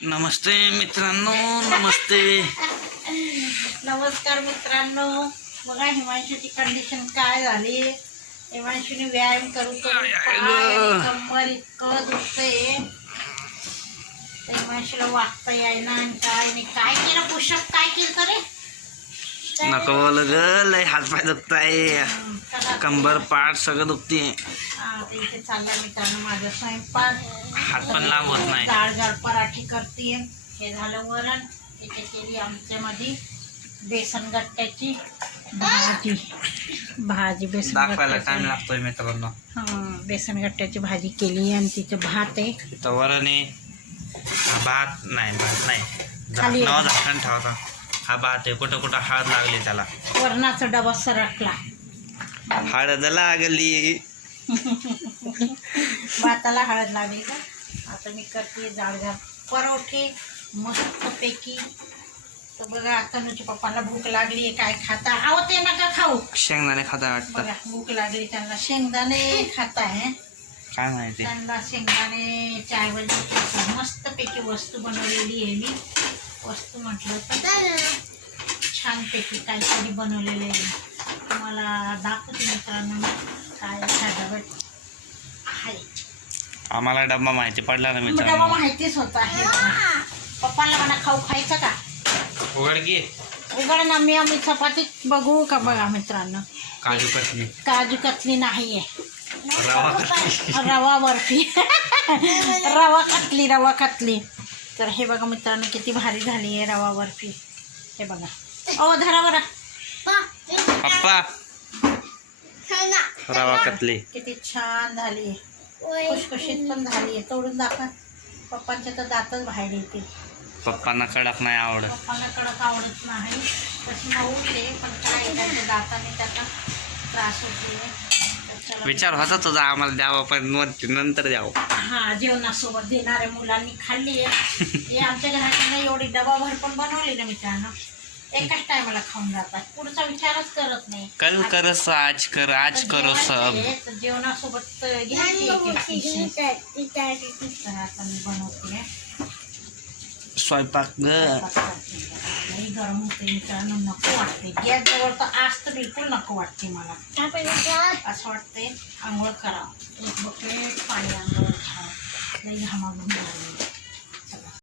नमस्ते मित्रांनो, नमस्ते. नमस्कार मित्रांनो. बघा हिमांशूची कंडिशन काय झाली. हिमांशूने व्यायाम करून कंबर इतकं दुखतंय. हिमांशूला वागता येईना आणि काय नाही. काय केलं पुषप, काय केलं तर रे? नको बोल ग, लय हातपाय दुखताय, कंबर पाठ सगळं दुखते. इथे चालला मित्रांनो माझा स्वयंपाक. हात पण लांब होत नाही. जाड पराठे करते. हे झालं वरण. इथे केली आमच्यामध्ये बेसन गट्ट्याची भाजी बेसन दाखवायला टाइम लागतोय मित्रांनो. बेसन गट्ट्याची भाजी केली आणि तिचं भात आहे. इथं वरण आहे. भात नाही खाली झाकण ठेवता. हा भात आहे. कुठं कुठं हळद लागली त्याला. वरणाचा डबा सरकला. हळद लागली. भाताला हळद लागली का. आता मी करते जाड परोठे मस्तपैकी. तर बघा तनुच्या पप्पाला भूक लागली. काय खाता? आहो ते नका खाऊ. शेंगदाणे खाता वाटतं. बघा भूक लागली त्यांना. शेंगदाणे खाता आहे. काय माहिती. त्यांना शेंगदाणे ऐवजी मस्तपैकी वस्तू बनवलेली आहे मी. वस्तू म्हटलं तर छानपैकी काहीतरी बनवलेलं आहे. तुम्हाला दाखवते मित्रांनो काय सजावट आहे. आम्हाला डब्बा माहिती पडला ना डबा मित्रांनो. माहितीच होता. आहे पप्पाला म्हणा खाऊ खायचं का. उघड की. उघड ना. आम्ही चपाती बघू का. बघा मित्रांनो काजू कतली. काजू कतली नाहीये. रवा कतली. रवा बर्फी. रवा कतली. तर हे बघा मित्रांनो किती भारी झाली आहे रवा बर्फी. हे बघा. ओ धरा बरा पप्पा. रवा कतली किती छान झाली. खुशखुशीत पण झाली आहे. तोडून दाखवा. पप्पांच्या तर दातच बाहेर येतील. पप्पांना कडक नाही आवडत. पप्पांना कडक आवडत नाही. तशी मऊले पण काय त्यांच्या दाताने त्याचा त्रास होते. विचार होता तुझा आम्हाला द्यावं पण नंतर द्यावं. हा जेवणासोबत देणाऱ्या मुलांनी खाल्ली आहे. हे आमच्या घराकडे एवढी डबाभर पण बनवली ना मित्रांनो. एकाच टायमाला खाऊन जातात. पुढचा विचारच करत नाही. कल करस आज करो सब. जेवणासोबत घ्यायची आता मी बनवते. स्वयंपाक ग. गरम होते मित्रांनो. नको वाटते. गॅस जवळ तर आज तर बिलकुल नको वाटते मला. असं वाटते आंघोळ करावं. एक बकेट पाणी आंघोळ घालावं. लई घामाघूम झाली.